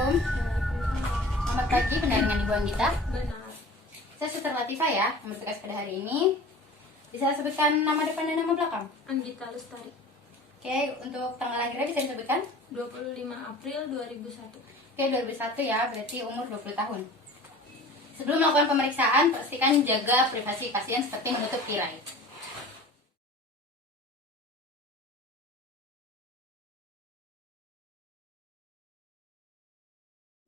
Assalamualaikum. Selamat pagi, benar dengan Ibu Anggita? Benar. Saya Suster Latifah ya, yang bertugas pada hari ini. Bisa sebutkan nama depan dan nama belakang? Anggita Lestari. Oke, untuk tanggal lahirnya bisa disebutkan? 25 April 2001. Oke, 2001 ya, berarti umur 20 tahun. Sebelum melakukan pemeriksaan, pastikan jaga privasi pasien seperti menutup tirai.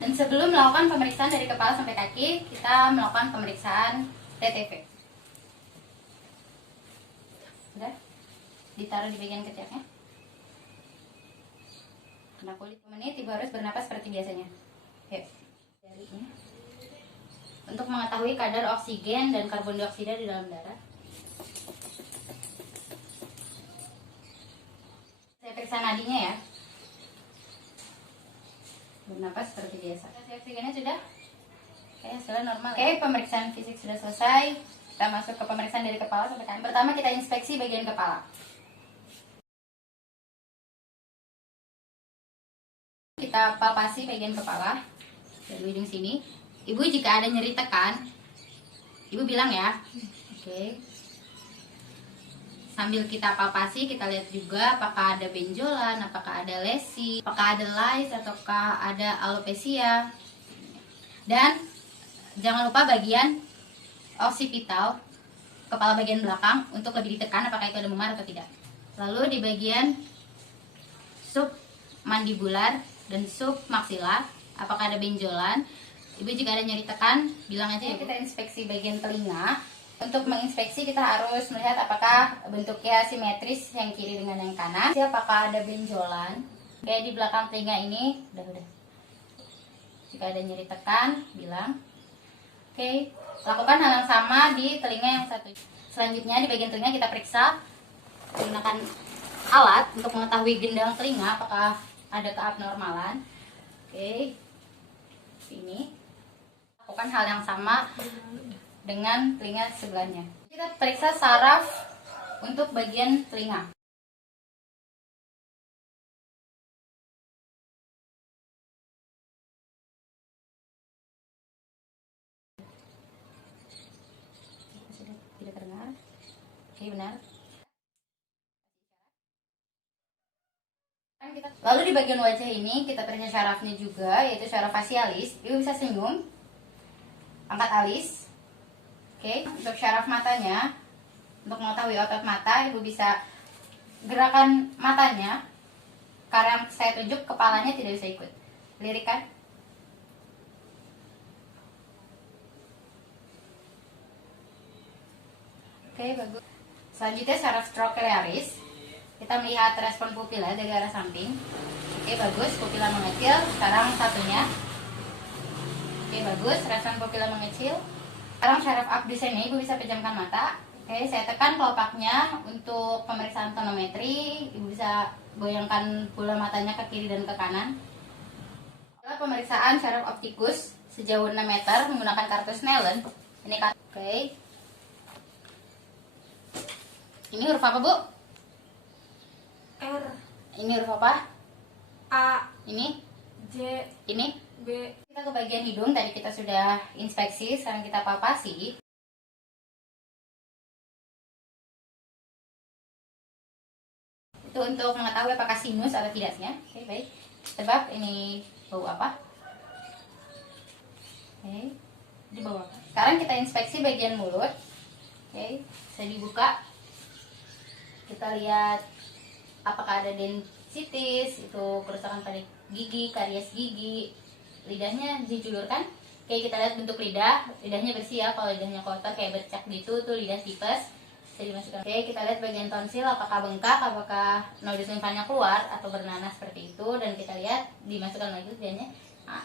Dan sebelum melakukan pemeriksaan dari kepala sampai kaki, kita melakukan pemeriksaan TTV. Udah? Ditaruh di bagian ketiaknya. Kena kulit 2 menit, Ibu harus bernapas seperti biasanya. Yuk. Jarinya. Untuk mengetahui kadar oksigen dan karbon dioksida di dalam darah. Saya periksa nadinya ya. Bernapas seperti biasa. Oksigennya sudah? Oke, hasilnya normal. Oke, pemeriksaan fisik sudah selesai. Kita masuk ke pemeriksaan dari kepala sampai kaki. Pertama kita inspeksi bagian kepala. Kita palpasi bagian kepala dari ujung sini. Ibu jika ada nyeri tekan, Ibu bilang ya. Oke. Sambil kita palpasi, kita lihat juga apakah ada benjolan, apakah ada lesi, apakah ada lice, ataukah ada alopecia. Dan jangan lupa bagian occipital, kepala bagian belakang, untuk lebih ditekan apakah itu ada memar atau tidak. Lalu di bagian submandibular dan submaxilar, apakah ada benjolan. Ibu jika ada nyeri tekan, bilang aja ya. Kita inspeksi bagian telinga. Untuk menginspeksi kita harus melihat apakah bentuknya simetris yang kiri dengan yang kanan. Apakah ada benjolan. Kayak di belakang telinga ini, udah. Jika ada nyeri tekan, bilang. Oke, lakukan hal yang sama di telinga yang satu. Selanjutnya di bagian telinga kita periksa menggunakan alat untuk mengetahui gendang telinga apakah ada keabnormalan. Oke, ini lakukan hal yang sama dengan telinga sebelahnya. Kita periksa saraf untuk bagian telinga. Sudah tidak terdengar. Oke, benar. Lalu di bagian wajah ini kita periksa syarafnya juga, yaitu syaraf facialis. Ibu bisa senyum, angkat alis. Oke, untuk syaraf matanya, untuk mengetahui otot mata, Ibu bisa gerakan matanya. Karena yang saya tunjuk, kepalanya tidak bisa ikut. Lirik kan? Oke, bagus. Selanjutnya syaraf trochlearis. Kita melihat respon pupila dari arah samping. Oke, bagus. Pupila mengecil. Sekarang satunya. Oke, bagus. Respon pupila mengecil. Sekarang syaraf abdusennya, Ibu bisa pejamkan mata. Oke, saya tekan kelopaknya untuk pemeriksaan tonometri. Ibu bisa goyangkan bola matanya ke kiri dan ke kanan. Setelah pemeriksaan syaraf optikus sejauh 6 meter menggunakan kartu Snellen. Ini kartu. Oke. Ini huruf apa, Bu? R. Ini huruf apa? A. Ini? J. Ini? B. Kita ke bagian hidung, tadi kita sudah inspeksi, sekarang kita palpasi. Itu untuk mengetahui apakah sinus atau tidaknya. Oke, baik. Tebak ini bau apa? Oke, ini bau apa? Sekarang kita inspeksi bagian mulut. Oke, bisa dibuka. Kita lihat apakah ada dentisitis, itu kerusakan pada gigi, karies gigi. Lidahnya dijulurkan. Oke, kita lihat bentuk lidah. Lidahnya bersih ya. Kalau lidahnya kotor kayak bercak gitu, tuh lidah tipes. Bisa dimasukkan. Oke, kita lihat bagian tonsil apakah bengkak, apakah nodus limfanya keluar atau bernanah seperti itu. Dan kita lihat dimasukkan lagi lidahnya. Nah,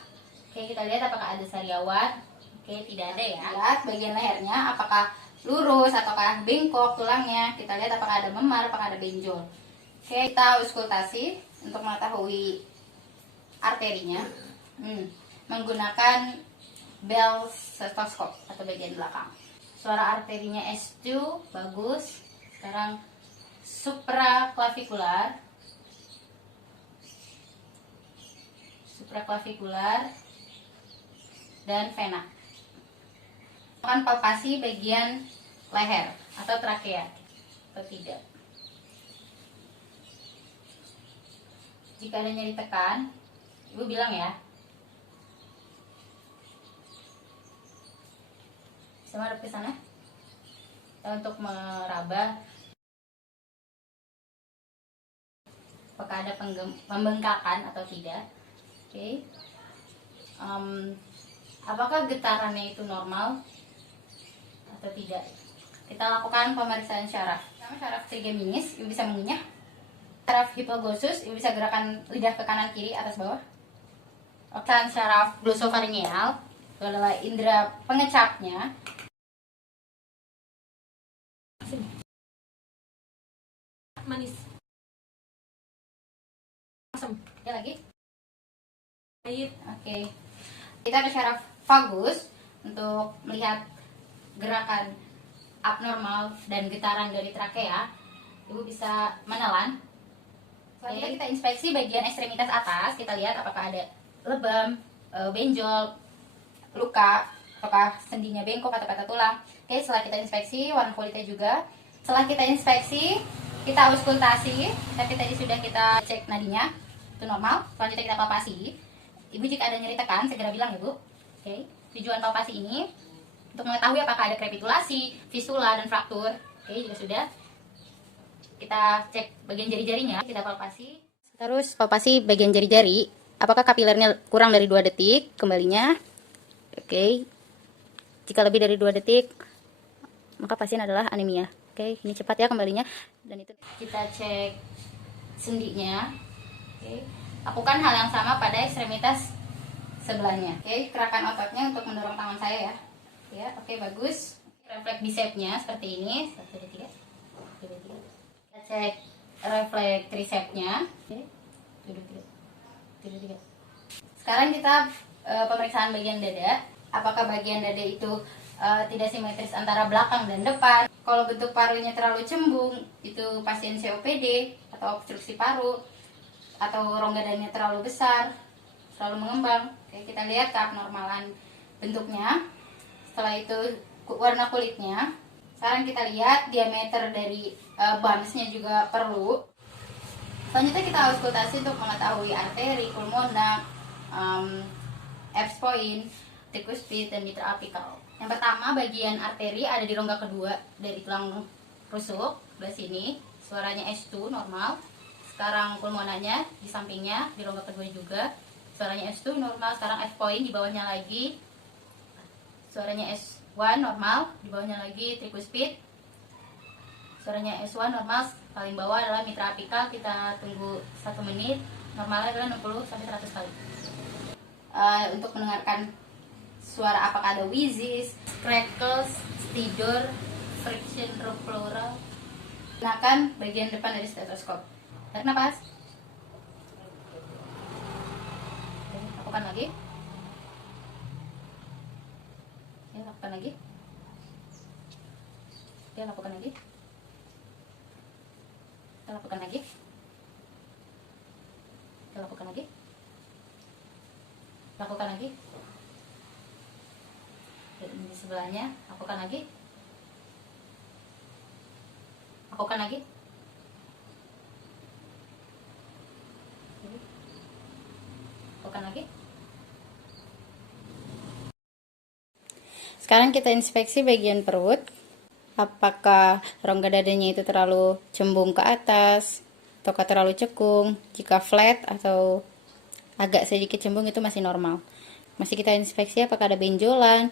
oke, kita lihat apakah ada sariawan. Oke, tidak ada ya. Lihat bagian lehernya apakah lurus ataukah bengkok tulangnya. Kita lihat apakah ada memar, apakah ada benjol. Oke, kita auskultasi untuk mengetahui arterinya. Menggunakan bell stetoskop atau bagian belakang. Suara arterinya S2 bagus. Sekarang supraclavikular. Supraclavikular, dan vena. Akan palpasi bagian leher atau trakea atau tidak. Jika ada nyeri tekan, ibu bilang ya. Bisa madep ke sana untuk meraba apakah ada pembengkakan atau tidak. Oke. Apakah getarannya itu normal atau tidak? Kita lakukan pemeriksaan syaraf. Pertama, syaraf trigeminis, ibu bisa mengunyah. Syaraf hipoglossus, ibu bisa gerakan lidah ke kanan kiri atas bawah. Pemeriksaan syaraf glosopharyngeal itu adalah indera pengecapnya. Manis. Asam. Ya lagi. Pahit. Oke. Kita ke syaraf vagus untuk melihat gerakan abnormal dan getaran dari trakea. Ibu bisa menelan. Selanjutnya kita inspeksi bagian ekstremitas atas. Kita lihat apakah ada lebam, benjol, luka, apakah sendinya bengkok atau patah tulang. Oke, setelah kita inspeksi warna kulitnya juga. Setelah kita inspeksi, kita auskultasi. Tapi tadi sudah kita cek nadinya, itu normal. Selanjutnya kita palpasi. Ibu jika ada nyeri tekan segera bilang ya Bu. Oke. Tujuan palpasi ini untuk mengetahui apakah ada krepitulasi, fistula dan fraktur. Oke, jika sudah kita cek bagian jari-jarinya, kita palpasi. Terus palpasi bagian jari-jari, apakah kapilernya kurang dari 2 detik kembalinya. Oke. Jika lebih dari 2 detik, maka pasien adalah anemia. Oke, ini cepat ya kembalinya. Dan itu kita cek sendinya. Oke. Lakukan hal yang sama pada ekstremitas sebelahnya. Oke, gerakan ototnya untuk mendorong tangan saya ya. Ya, oke, bagus. Refleks bisepsnya seperti ini. 1, 2, 3. 1, 2, 3. Kita cek refleks tricepsnya. Oke. 1, 2, 3. 1, 2, 3. Sekarang kita pemeriksaan bagian dada. Apakah bagian dada itu tidak simetris antara belakang dan depan? Kalau bentuk parunya terlalu cembung, itu pasien COPD atau obstruksi paru. Atau rongga dadanya terlalu besar, terlalu mengembang. Oke, kita lihat keabnormalan bentuknya. Setelah itu warna kulitnya. Sekarang kita lihat diameter dari bumps-nya juga perlu. Selanjutnya kita auskultasi untuk mengetahui arteri, pulmona, F point, tricuspid, dan mitra apikal. Yang pertama, bagian arteri ada di rongga kedua dari tulang rusuk sebelah sini. Suaranya S2 normal. Sekarang pulmonanya di sampingnya, di rongga kedua juga. Suaranya S2 normal. Sekarang F point di bawahnya lagi. Suaranya S1 normal, di bawahnya lagi tricuspid. Suaranya S1 normal, paling bawah adalah mitra apikal. Kita tunggu 1 menit. Normalnya adalah 60-100 kali. Untuk mendengarkan suara apakah ada wheezes, crackles, stridor, friction pleural, gunakan bagian depan dari stetoskop. Tarik nafas. Lakukan lagi. Ya, lakukan lagi. Ya, lakukan lagi. Kita lakukan lagi. Kita lakukan lagi. Lakukan lagi. Dan di sebelahnya, lakukan lagi. Lakukan lagi. Lakukan lagi. Sekarang kita inspeksi bagian perut. Apakah rongga dadanya itu terlalu cembung ke atas ataukah terlalu cekung? Jika flat atau agak sedikit cembung itu masih normal. Masih kita inspeksi apakah ada benjolan,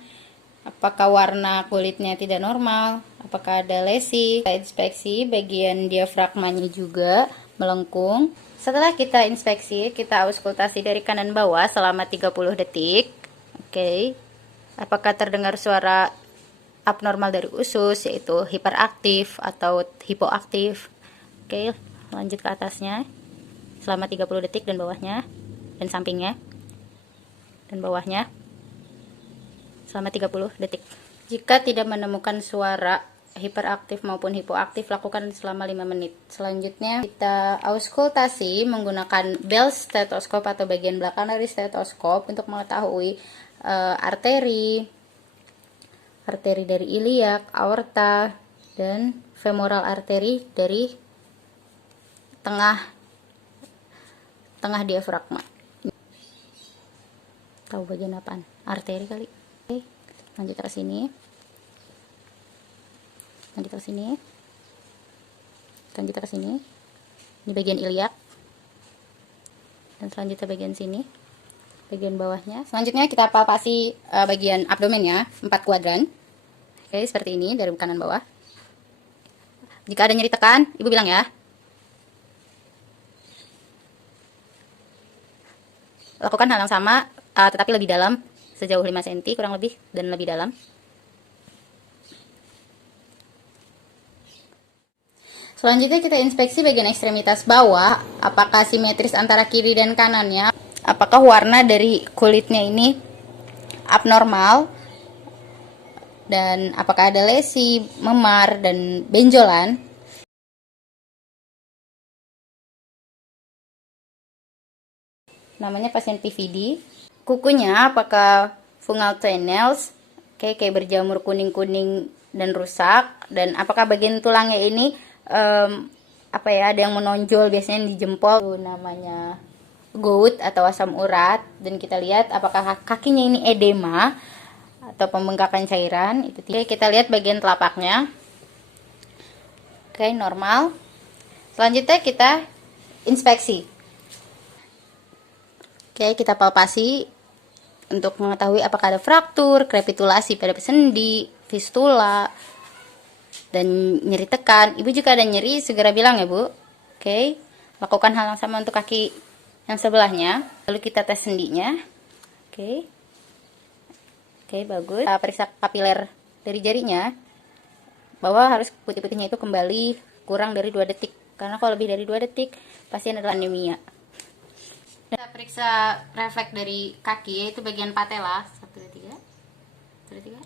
apakah warna kulitnya tidak normal, apakah ada lesi. Kita inspeksi bagian diafragmanya juga melengkung. Setelah kita inspeksi, kita auskultasi dari kanan bawah selama 30 detik. Oke. Apakah terdengar suara abnormal dari usus, yaitu hiperaktif atau hipoaktif. Oke, lanjut ke atasnya. Selama 30 detik dan bawahnya, dan sampingnya, dan bawahnya. Selama 30 detik. Jika tidak menemukan suara hiperaktif maupun hipoaktif, lakukan selama 5 menit. Selanjutnya kita auskultasi menggunakan Bell stethoscope atau bagian belakang dari stetoskop untuk mengetahui arteri dari iliak, aorta, dan femoral arteri dari tengah diafragma. Tahu bagian apaan? Arteri kali. Oke, lanjut ke sini. Lanjut ke sini. Ini bagian iliak. Dan selanjutnya bagian sini. Bagian bawahnya. Selanjutnya kita palpasi bagian abdomennya, 4 kuadran. Oke, seperti ini dari kanan bawah. Jika ada nyeri tekan, Ibu bilang ya. Lakukan hal yang sama, tetapi lebih dalam, sejauh 5 cm kurang lebih, dan lebih dalam. Selanjutnya kita inspeksi bagian ekstremitas bawah, apakah simetris antara kiri dan kanannya, apakah warna dari kulitnya ini abnormal, dan apakah ada lesi, memar, dan benjolan. Namanya pasien PVD. Kukunya apakah fungal toenails, kayak berjamur kuning-kuning dan rusak, dan apakah bagian tulangnya ini ada yang menonjol, biasanya di jempol. Itu namanya gout atau asam urat. Dan kita lihat apakah kakinya ini edema atau pembengkakan cairan. Itu kita lihat bagian telapaknya. Oke, normal. Selanjutnya kita inspeksi. Oke, kita palpasi untuk mengetahui apakah ada fraktur, krepitulasi pada sendi, fistula, dan nyeri tekan. Ibu jika ada nyeri segera bilang ya, Bu. Oke, lakukan hal yang sama untuk kaki yang sebelahnya. Lalu kita tes sendinya. Oke, bagus. Kita periksa kapiler dari jarinya, bahwa harus putih-putihnya itu kembali kurang dari 2 detik. Karena kalau lebih dari 2 detik, pasien adalah anemia. Kita periksa refleks dari kaki, yaitu bagian patella. 1, 2, 3. 1, 2, 3.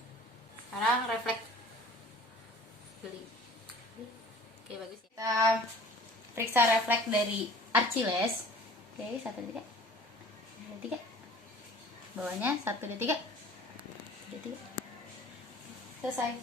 Sekarang refleks geli. Oke, bagus. Kita periksa refleks dari Achilles. Oke, 1, 2, 3. 1, 2, 3. Bawahnya 1, 2, 3. 1, 2, 3. Selesai.